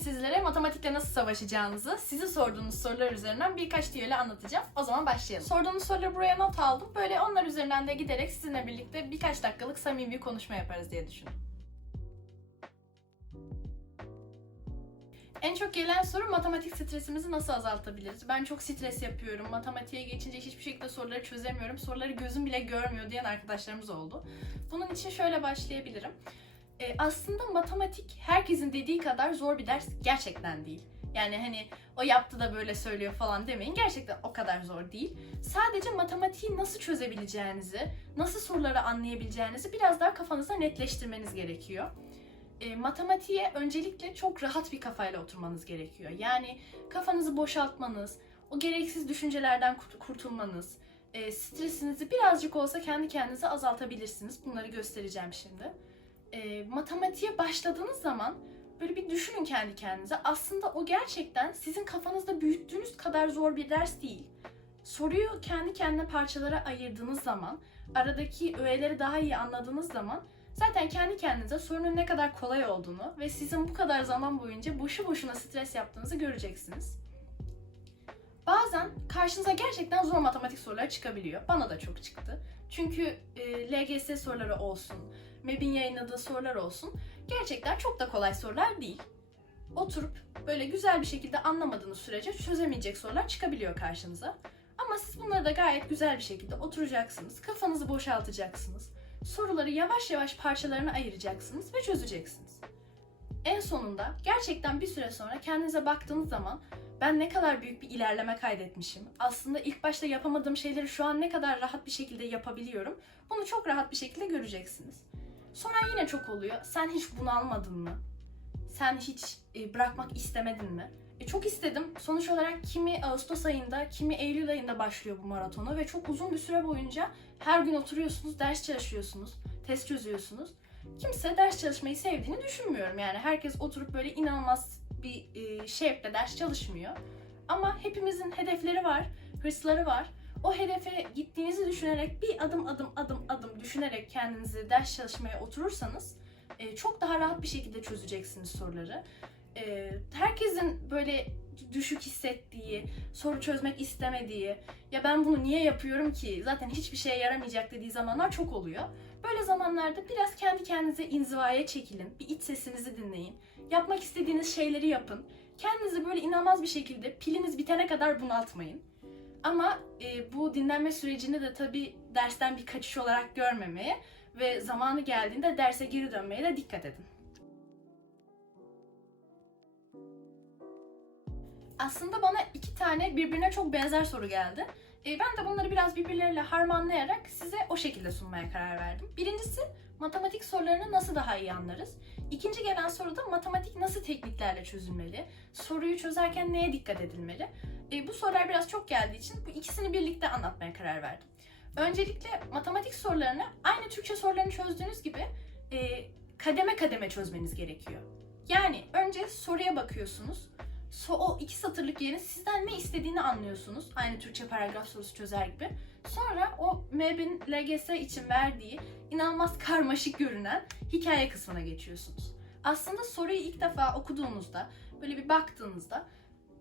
sizlere matematikle nasıl savaşacağınızı sizi sorduğunuz sorular üzerinden birkaç tüyoyla anlatacağım. O zaman başlayalım. Sorduğunuz soruları buraya not aldım. Böyle onlar üzerinden de giderek sizinle birlikte birkaç dakikalık samimi bir konuşma yaparız diye düşündüm. En çok gelen soru matematik stresimizi nasıl azaltabiliriz? Ben çok stres yapıyorum. Matematiğe geçince hiçbir şekilde soruları çözemiyorum. Soruları gözüm bile görmüyor diyen arkadaşlarımız oldu. Bunun için şöyle başlayabilirim. Ee, aslında matematik herkesin dediği kadar zor bir ders gerçekten değil. Yani hani o yaptı da böyle söylüyor falan demeyin. Gerçekten o kadar zor değil. Sadece matematiği nasıl çözebileceğinizi, nasıl soruları anlayabileceğinizi biraz daha kafanızda netleştirmeniz gerekiyor e, matematiğe öncelikle çok rahat bir kafayla oturmanız gerekiyor. Yani kafanızı boşaltmanız, o gereksiz düşüncelerden kurt- kurtulmanız, e, stresinizi birazcık olsa kendi kendinize azaltabilirsiniz. Bunları göstereceğim şimdi. E, matematiğe başladığınız zaman böyle bir düşünün kendi kendinize. Aslında o gerçekten sizin kafanızda büyüttüğünüz kadar zor bir ders değil. Soruyu kendi kendine parçalara ayırdığınız zaman, aradaki öğeleri daha iyi anladığınız zaman Zaten kendi kendinize sorunun ne kadar kolay olduğunu ve sizin bu kadar zaman boyunca boşu boşuna stres yaptığınızı göreceksiniz. Bazen karşınıza gerçekten zor matematik soruları çıkabiliyor. Bana da çok çıktı. Çünkü e, LGS soruları olsun, MEB'in yayınladığı sorular olsun gerçekten çok da kolay sorular değil. Oturup böyle güzel bir şekilde anlamadığınız sürece çözemeyecek sorular çıkabiliyor karşınıza. Ama siz bunları da gayet güzel bir şekilde oturacaksınız, kafanızı boşaltacaksınız soruları yavaş yavaş parçalarına ayıracaksınız ve çözeceksiniz. En sonunda gerçekten bir süre sonra kendinize baktığınız zaman ben ne kadar büyük bir ilerleme kaydetmişim. Aslında ilk başta yapamadığım şeyleri şu an ne kadar rahat bir şekilde yapabiliyorum. Bunu çok rahat bir şekilde göreceksiniz. Sonra yine çok oluyor. Sen hiç bunalmadın mı? Sen hiç e, bırakmak istemedin mi? E, çok istedim. Sonuç olarak kimi Ağustos ayında, kimi Eylül ayında başlıyor bu maratonu ve çok uzun bir süre boyunca her gün oturuyorsunuz, ders çalışıyorsunuz, test çözüyorsunuz. Kimse ders çalışmayı sevdiğini düşünmüyorum. Yani herkes oturup böyle inanılmaz bir e, şevkle ders çalışmıyor. Ama hepimizin hedefleri var, hırsları var. O hedefe gittiğinizi düşünerek bir adım adım adım adım düşünerek kendinizi ders çalışmaya oturursanız e, çok daha rahat bir şekilde çözeceksiniz soruları. E, herkesin böyle düşük hissettiği, soru çözmek istemediği, ya ben bunu niye yapıyorum ki zaten hiçbir şeye yaramayacak dediği zamanlar çok oluyor. Böyle zamanlarda biraz kendi kendinize inzivaya çekilin, bir iç sesinizi dinleyin, yapmak istediğiniz şeyleri yapın. Kendinizi böyle inanılmaz bir şekilde piliniz bitene kadar bunaltmayın. Ama e, bu dinlenme sürecini de tabii dersten bir kaçış olarak görmemeye ve zamanı geldiğinde derse geri dönmeye de dikkat edin. Aslında bana iki tane birbirine çok benzer soru geldi. E, ben de bunları biraz birbirleriyle harmanlayarak size o şekilde sunmaya karar verdim. Birincisi matematik sorularını nasıl daha iyi anlarız? İkinci gelen soruda matematik nasıl tekniklerle çözülmeli? Soruyu çözerken neye dikkat edilmeli? E, bu sorular biraz çok geldiği için bu ikisini birlikte anlatmaya karar verdim. Öncelikle matematik sorularını aynı Türkçe sorularını çözdüğünüz gibi e, kademe kademe çözmeniz gerekiyor. Yani önce soruya bakıyorsunuz. So, o iki satırlık yerin sizden ne istediğini anlıyorsunuz. Aynı Türkçe paragraf sorusu çözer gibi. Sonra o MEB'in LGS için verdiği inanılmaz karmaşık görünen hikaye kısmına geçiyorsunuz. Aslında soruyu ilk defa okuduğunuzda, böyle bir baktığınızda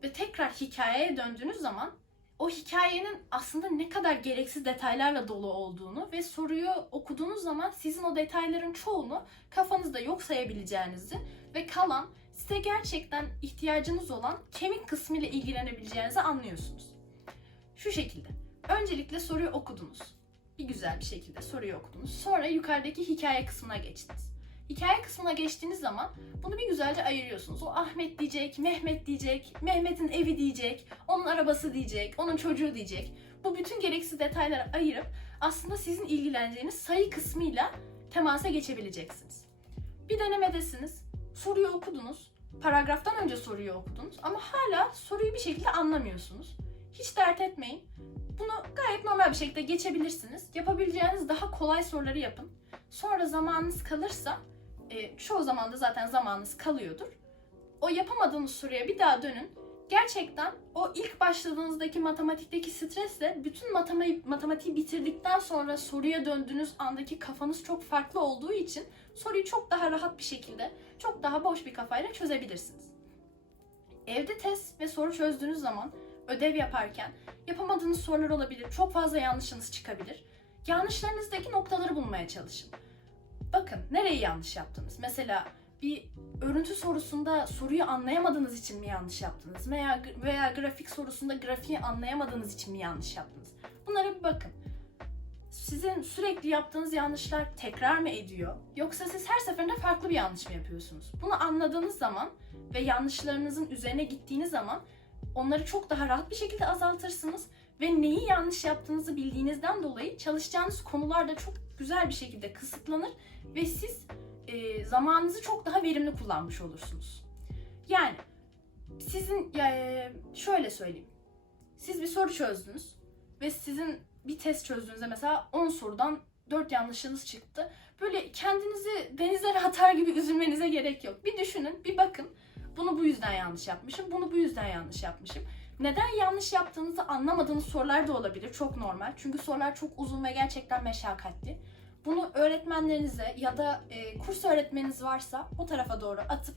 ve tekrar hikayeye döndüğünüz zaman o hikayenin aslında ne kadar gereksiz detaylarla dolu olduğunu ve soruyu okuduğunuz zaman sizin o detayların çoğunu kafanızda yok sayabileceğinizi ve kalan size gerçekten ihtiyacınız olan kemik kısmı ile ilgilenebileceğinizi anlıyorsunuz. Şu şekilde. Öncelikle soruyu okudunuz. Bir güzel bir şekilde soruyu okudunuz. Sonra yukarıdaki hikaye kısmına geçtiniz. Hikaye kısmına geçtiğiniz zaman bunu bir güzelce ayırıyorsunuz. O Ahmet diyecek, Mehmet diyecek, Mehmet'in evi diyecek, onun arabası diyecek, onun çocuğu diyecek. Bu bütün gereksiz detayları ayırıp aslında sizin ilgileneceğiniz sayı kısmıyla temasa geçebileceksiniz. Bir denemedesiniz. Soruyu okudunuz. Paragraftan önce soruyu okudunuz ama hala soruyu bir şekilde anlamıyorsunuz. Hiç dert etmeyin. Bunu gayet normal bir şekilde geçebilirsiniz. Yapabileceğiniz daha kolay soruları yapın. Sonra zamanınız kalırsa, e, çoğu zaman da zaten zamanınız kalıyordur. O yapamadığınız soruya bir daha dönün. Gerçekten o ilk başladığınızdaki matematikteki stresle bütün matematiği, matematiği bitirdikten sonra soruya döndüğünüz andaki kafanız çok farklı olduğu için soruyu çok daha rahat bir şekilde, çok daha boş bir kafayla çözebilirsiniz. Evde test ve soru çözdüğünüz zaman ödev yaparken yapamadığınız sorular olabilir. Çok fazla yanlışınız çıkabilir. Yanlışlarınızdaki noktaları bulmaya çalışın. Bakın nereyi yanlış yaptınız? Mesela bir örüntü sorusunda soruyu anlayamadığınız için mi yanlış yaptınız? Veya veya grafik sorusunda grafiği anlayamadığınız için mi yanlış yaptınız? Bunlara bir bakın. Sizin sürekli yaptığınız yanlışlar tekrar mı ediyor? Yoksa siz her seferinde farklı bir yanlış mı yapıyorsunuz? Bunu anladığınız zaman ve yanlışlarınızın üzerine gittiğiniz zaman onları çok daha rahat bir şekilde azaltırsınız ve neyi yanlış yaptığınızı bildiğinizden dolayı çalışacağınız konular da çok güzel bir şekilde kısıtlanır ve siz e, zamanınızı çok daha verimli kullanmış olursunuz. Yani sizin e, şöyle söyleyeyim. Siz bir soru çözdünüz ve sizin bir test çözdüğünüzde mesela 10 sorudan 4 yanlışınız çıktı. Böyle kendinizi denizlere atar gibi üzülmenize gerek yok. Bir düşünün, bir bakın. Bunu bu yüzden yanlış yapmışım, bunu bu yüzden yanlış yapmışım. Neden yanlış yaptığınızı anlamadığınız sorular da olabilir. Çok normal. Çünkü sorular çok uzun ve gerçekten meşakkatli. Bunu öğretmenlerinize ya da e, kurs öğretmeniniz varsa o tarafa doğru atıp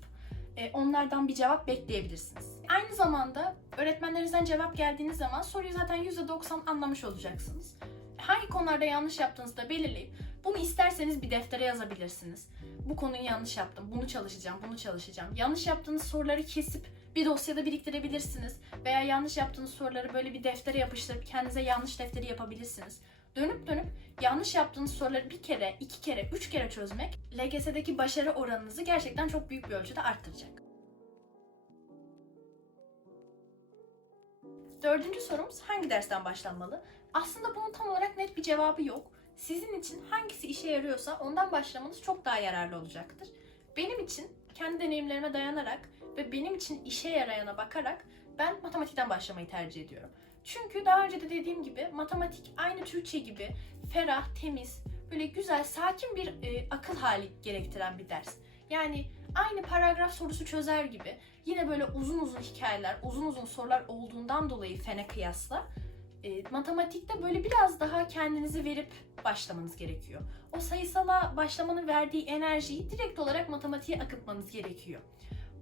e, onlardan bir cevap bekleyebilirsiniz. Aynı zamanda öğretmenlerinizden cevap geldiğiniz zaman soruyu zaten %90 anlamış olacaksınız. Hangi konularda yanlış yaptığınızı da belirleyip bunu isterseniz bir deftere yazabilirsiniz. Bu konuyu yanlış yaptım, bunu çalışacağım, bunu çalışacağım. Yanlış yaptığınız soruları kesip bir dosyada biriktirebilirsiniz. Veya yanlış yaptığınız soruları böyle bir deftere yapıştırıp kendinize yanlış defteri yapabilirsiniz. Dönüp dönüp yanlış yaptığınız soruları bir kere, iki kere, üç kere çözmek LGS'deki başarı oranınızı gerçekten çok büyük bir ölçüde arttıracak. Dördüncü sorumuz hangi dersten başlanmalı? Aslında bunun tam olarak net bir cevabı yok. Sizin için hangisi işe yarıyorsa ondan başlamanız çok daha yararlı olacaktır. Benim için kendi deneyimlerime dayanarak ve benim için işe yarayana bakarak ben matematikten başlamayı tercih ediyorum. Çünkü daha önce de dediğim gibi matematik aynı Türkçe gibi ferah, temiz, böyle güzel, sakin bir e, akıl hali gerektiren bir ders. Yani aynı paragraf sorusu çözer gibi yine böyle uzun uzun hikayeler, uzun uzun sorular olduğundan dolayı fene kıyasla e, matematikte böyle biraz daha kendinizi verip başlamanız gerekiyor. O sayısala başlamanın verdiği enerjiyi direkt olarak matematiğe akıtmanız gerekiyor.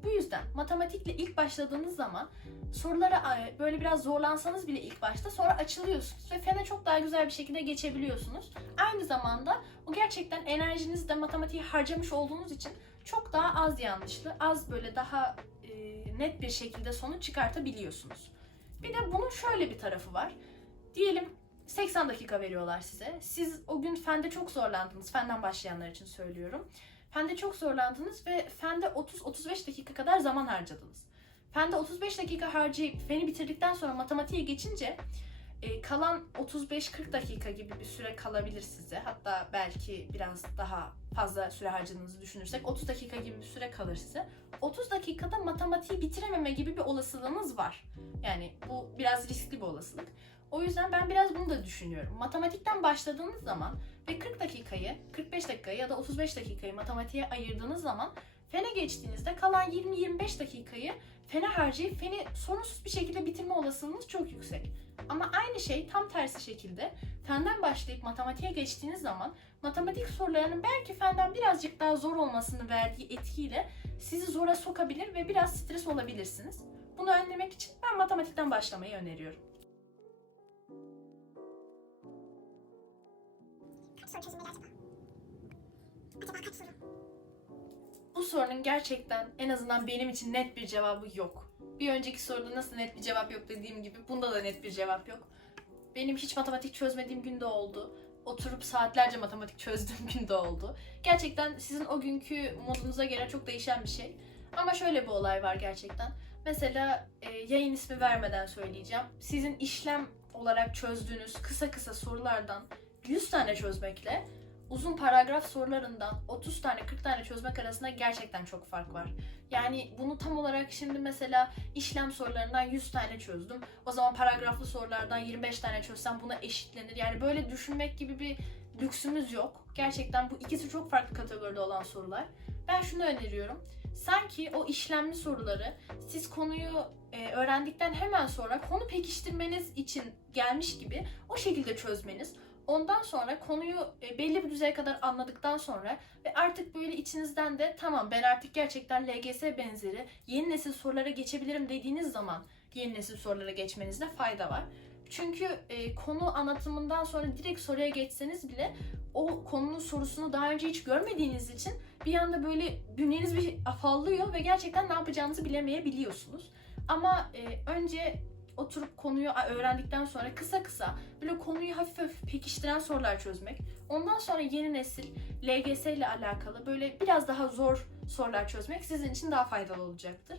Bu yüzden matematikle ilk başladığınız zaman sorulara e, böyle biraz zorlansanız bile ilk başta sonra açılıyorsunuz ve fene çok daha güzel bir şekilde geçebiliyorsunuz. Aynı zamanda o gerçekten enerjinizi de matematiğe harcamış olduğunuz için çok daha az yanlışlı, az böyle daha e, net bir şekilde sonuç çıkartabiliyorsunuz. Bir de bunun şöyle bir tarafı var. Diyelim 80 dakika veriyorlar size. Siz o gün fende çok zorlandınız. Fenden başlayanlar için söylüyorum. Fende çok zorlandınız ve fende 30-35 dakika kadar zaman harcadınız. Fende 35 dakika harcayıp feni bitirdikten sonra matematiğe geçince e, kalan 35-40 dakika gibi bir süre kalabilir size. Hatta belki biraz daha fazla süre harcadığınızı düşünürsek 30 dakika gibi bir süre kalır size. 30 dakikada matematiği bitirememe gibi bir olasılığınız var. Yani bu biraz riskli bir olasılık. O yüzden ben biraz bunu da düşünüyorum. Matematikten başladığınız zaman ve 40 dakikayı, 45 dakikayı ya da 35 dakikayı matematiğe ayırdığınız zaman fene geçtiğinizde kalan 20-25 dakikayı fene harcayıp feni sorunsuz bir şekilde bitirme olasılığınız çok yüksek. Ama aynı şey tam tersi şekilde fenden başlayıp matematiğe geçtiğiniz zaman matematik sorularının belki fenden birazcık daha zor olmasını verdiği etkiyle sizi zora sokabilir ve biraz stres olabilirsiniz. Bunu önlemek için ben matematikten başlamayı öneriyorum. Soru çözülmeli acaba? Acaba kaç soru? Bu sorunun gerçekten en azından benim için net bir cevabı yok. Bir önceki soruda nasıl net bir cevap yok dediğim gibi bunda da net bir cevap yok. Benim hiç matematik çözmediğim günde oldu. Oturup saatlerce matematik çözdüğüm günde oldu. Gerçekten sizin o günkü modunuza göre çok değişen bir şey. Ama şöyle bir olay var gerçekten. Mesela e, yayın ismi vermeden söyleyeceğim. Sizin işlem olarak çözdüğünüz kısa kısa sorulardan 100 tane çözmekle uzun paragraf sorularından 30 tane 40 tane çözmek arasında gerçekten çok fark var. Yani bunu tam olarak şimdi mesela işlem sorularından 100 tane çözdüm. O zaman paragraflı sorulardan 25 tane çözsem buna eşitlenir. Yani böyle düşünmek gibi bir lüksümüz yok. Gerçekten bu ikisi çok farklı kategoride olan sorular. Ben şunu öneriyorum. Sanki o işlemli soruları siz konuyu e, öğrendikten hemen sonra konu pekiştirmeniz için gelmiş gibi o şekilde çözmeniz Ondan sonra konuyu e, belli bir düzeye kadar anladıktan sonra ve artık böyle içinizden de tamam ben artık gerçekten LGS benzeri yeni nesil sorulara geçebilirim dediğiniz zaman yeni nesil sorulara geçmenizde fayda var. Çünkü e, konu anlatımından sonra direkt soruya geçseniz bile o konunun sorusunu daha önce hiç görmediğiniz için bir anda böyle bünyeniz bir afallıyor ve gerçekten ne yapacağınızı bilemeyebiliyorsunuz. Ama e, önce oturup konuyu öğrendikten sonra kısa kısa böyle konuyu hafif hafif pekiştiren sorular çözmek. Ondan sonra yeni nesil LGS ile alakalı böyle biraz daha zor sorular çözmek sizin için daha faydalı olacaktır.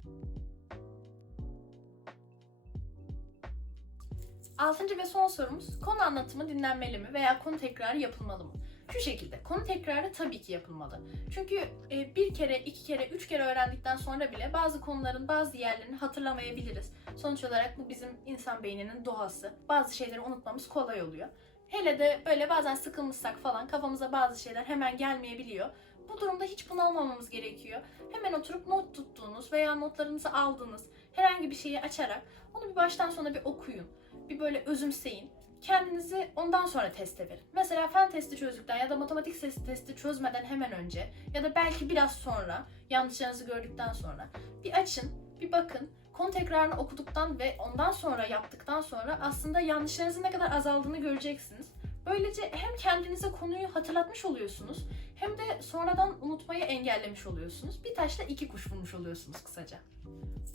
Altıncı ve son sorumuz konu anlatımı dinlenmeli mi veya konu tekrarı yapılmalı mı? Şu şekilde konu tekrarı tabii ki yapılmalı. Çünkü e, bir kere, iki kere, üç kere öğrendikten sonra bile bazı konuların bazı yerlerini hatırlamayabiliriz. Sonuç olarak bu bizim insan beyninin doğası. Bazı şeyleri unutmamız kolay oluyor. Hele de böyle bazen sıkılmışsak falan kafamıza bazı şeyler hemen gelmeyebiliyor. Bu durumda hiç bunalmamamız gerekiyor. Hemen oturup not tuttuğunuz veya notlarınızı aldığınız herhangi bir şeyi açarak onu bir baştan sona bir okuyun. Bir böyle özümseyin. Kendinizi ondan sonra teste verin. Mesela fen testi çözdükten ya da matematik testi çözmeden hemen önce ya da belki biraz sonra yanlışlarınızı gördükten sonra bir açın, bir bakın. Konu tekrarını okuduktan ve ondan sonra yaptıktan sonra aslında yanlışlarınızın ne kadar azaldığını göreceksiniz. Böylece hem kendinize konuyu hatırlatmış oluyorsunuz hem de sonradan unutmayı engellemiş oluyorsunuz. Bir taşla iki kuş vurmuş oluyorsunuz kısaca.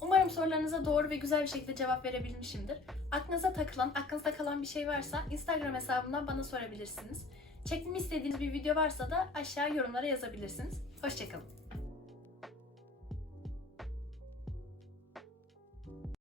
Umarım sorularınıza doğru ve güzel bir şekilde cevap verebilmişimdir. Aklınıza takılan, aklınızda kalan bir şey varsa Instagram hesabımdan bana sorabilirsiniz. Çekmemi istediğiniz bir video varsa da aşağı yorumlara yazabilirsiniz. Hoşçakalın.